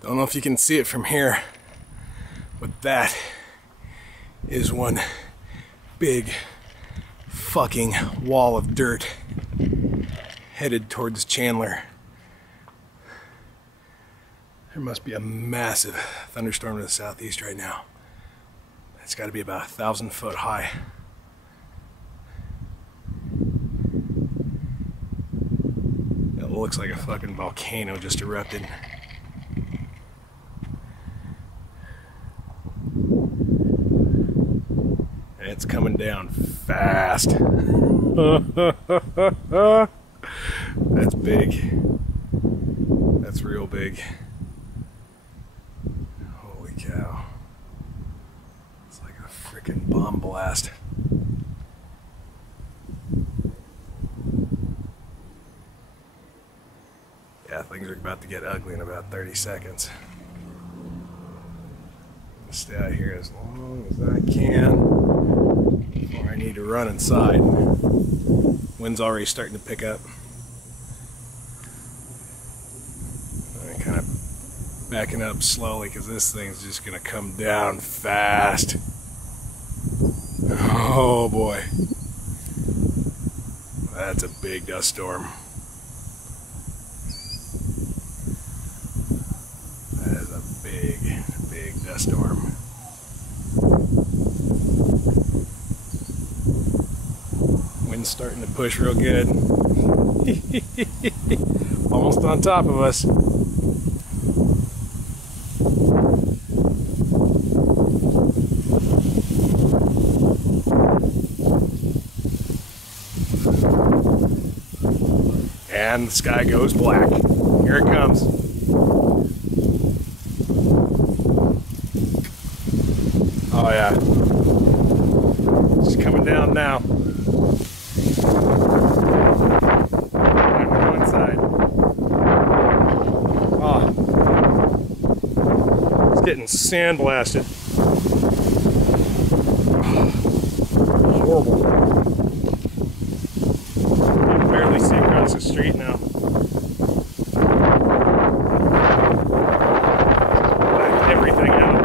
Don't know if you can see it from here, but that is one big fucking wall of dirt headed towards Chandler. There must be a massive thunderstorm to the southeast right now. It's got to be about 1,000 foot high. It looks like a fucking volcano just erupted. It's coming down fast. That's big. That's real big. Holy cow. It's like a freaking bomb blast. Yeah, things are about to get ugly in about 30 seconds. I'll stay out here as long as I can. Or I need to run inside. Wind's already starting to pick up. I'm kind of backing up slowly because this thing's just going to come down fast. Oh boy. That's a big dust storm. That is a big, big dust storm. Wind's starting to push real good. Almost on top of us. And the sky goes black. Here it comes. Oh yeah. It's coming down now. I'm going inside. Oh. It's getting sandblasted. Horrible. You can barely see across the street now. Blacked everything out.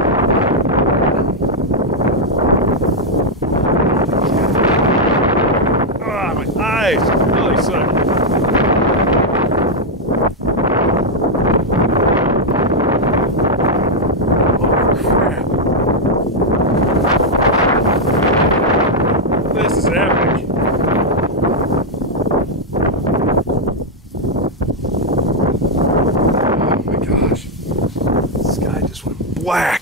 Ah, my eyes really suck. Oh crap. This is epic. Black.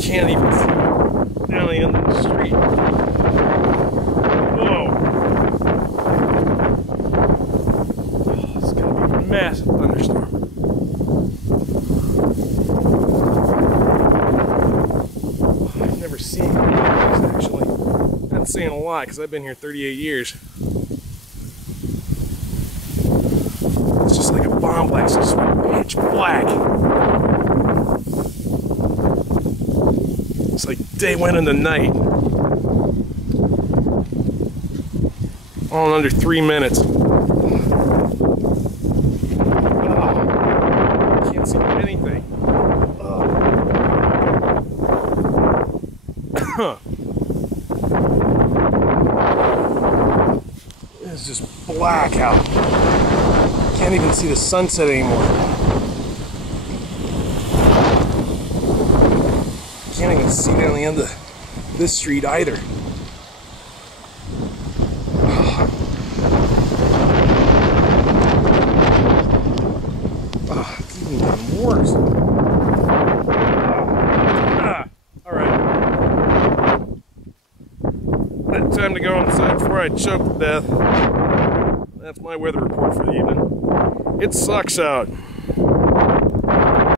Can't even see down the end of the street. Whoa. Oh, it's gonna be a massive thunderstorm. Oh, I've never seen this actually. I'm saying a lot because I've been here 38 years. It's just like a bomb blast, it's pitch black. It's like day, wind, and the night. All in under 3 minutes. Oh, can't see anything. It's just black out. Can't even see the sunset anymore. Can't even see down the end of this street either. Oh, it's even getting worse. Alright. Time to go inside before I choke to death. That's my weather report for the evening. It sucks out.